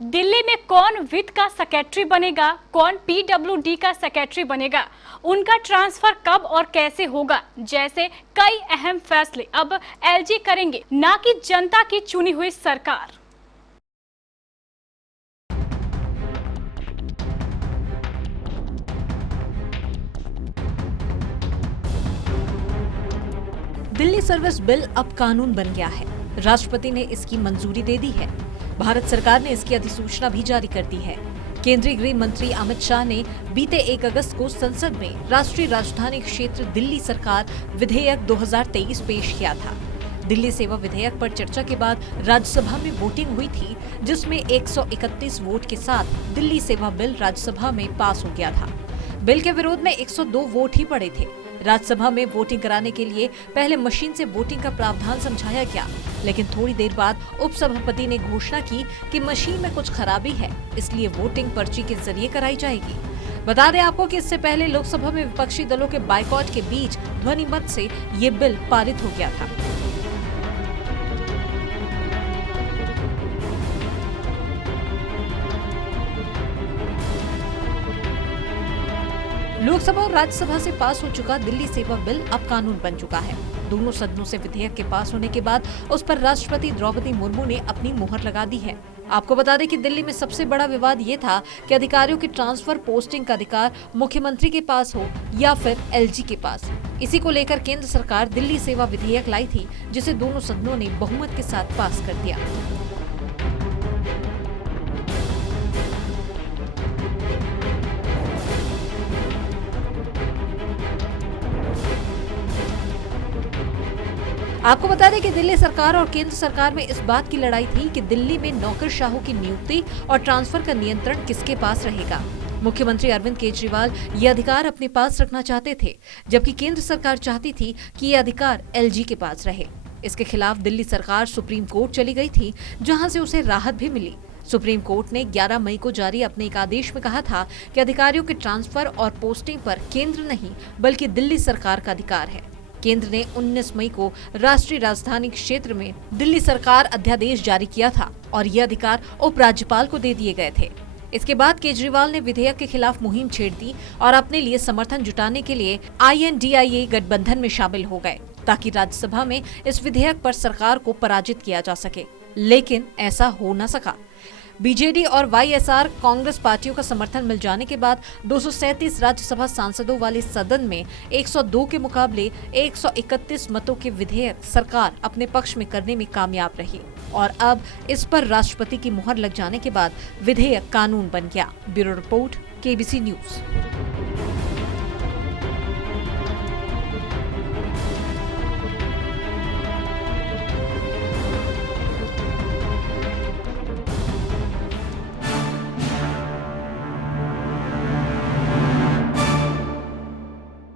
दिल्ली में कौन वित्त का सेक्रेटरी बनेगा, कौन पीडब्ल्यूडी का सेक्रेटरी बनेगा, उनका ट्रांसफर कब और कैसे होगा, जैसे कई अहम फैसले अब एलजी करेंगे, ना कि जनता की चुनी हुई सरकार। दिल्ली सर्विस बिल अब कानून बन गया है। राष्ट्रपति ने इसकी मंजूरी दे दी है। भारत सरकार ने इसकी अधिसूचना भी जारी कर दी है। केंद्रीय गृह मंत्री अमित शाह ने बीते 1 अगस्त को संसद में राष्ट्रीय राजधानी क्षेत्र दिल्ली सरकार विधेयक 2023 पेश किया था। दिल्ली सेवा विधेयक पर चर्चा के बाद राज्यसभा में वोटिंग हुई थी, जिसमें 131 वोट के साथ दिल्ली सेवा बिल राज्यसभा में पास हो गया था। बिल के विरोध में 102 वोट ही पड़े थे। राज्यसभा में वोटिंग कराने के लिए पहले मशीन से वोटिंग का प्रावधान समझाया गया, लेकिन थोड़ी देर बाद उपसभापति ने घोषणा की कि मशीन में कुछ खराबी है, इसलिए वोटिंग पर्ची के जरिए कराई जाएगी। बता दें आपको कि इससे पहले लोकसभा में विपक्षी दलों के बाइकॉट के बीच ध्वनि मत से ये बिल पारित हो गया था। लोकसभा और राज्यसभा से पास हो चुका दिल्ली सेवा बिल अब कानून बन चुका है। दोनों सदनों से विधेयक के पास होने के बाद उस पर राष्ट्रपति द्रौपदी मुर्मू ने अपनी मुहर लगा दी है। आपको बता दें कि दिल्ली में सबसे बड़ा विवाद ये था कि अधिकारियों की ट्रांसफर पोस्टिंग का अधिकार मुख्यमंत्री के पास हो या फिर एलजी के पास। इसी को लेकर केंद्र सरकार दिल्ली सेवा विधेयक लाई थी, जिसे दोनों सदनों ने बहुमत के साथ पास कर दिया। आपको बता दें कि दिल्ली सरकार और केंद्र सरकार में इस बात की लड़ाई थी कि दिल्ली में नौकरशाहों की नियुक्ति और ट्रांसफर का नियंत्रण किसके पास रहेगा। मुख्यमंत्री अरविंद केजरीवाल ये अधिकार अपने पास रखना चाहते थे, जबकि केंद्र सरकार चाहती थी कि ये अधिकार एलजी के पास रहे। इसके खिलाफ दिल्ली सरकार सुप्रीम कोर्ट चली गई थी, जहाँ से उसे राहत भी मिली। सुप्रीम कोर्ट ने 11 मई को जारी अपने एक आदेश में कहा था कि अधिकारियों के ट्रांसफर और पोस्टिंग पर केंद्र नहीं बल्कि दिल्ली सरकार का अधिकार है। केंद्र ने 19 मई को राष्ट्रीय राजधानी क्षेत्र में दिल्ली सरकार अध्यादेश जारी किया था और ये अधिकार उपराज्यपाल को दे दिए गए थे। इसके बाद केजरीवाल ने विधेयक के खिलाफ मुहिम छेड़ दी और अपने लिए समर्थन जुटाने के लिए INDIA गठबंधन में शामिल हो गए, ताकि राज्यसभा में इस विधेयक पर सरकार को पराजित किया जा सके, लेकिन ऐसा हो न सका। बीजेडी और YSR कांग्रेस पार्टियों का समर्थन मिल जाने के बाद 237 राज्यसभा सांसदों वाले सदन में 102 के मुकाबले 131 मतों के विधेयक सरकार अपने पक्ष में करने में कामयाब रही और अब इस पर राष्ट्रपति की मुहर लग जाने के बाद विधेयक कानून बन गया। Bureau report, KBC news.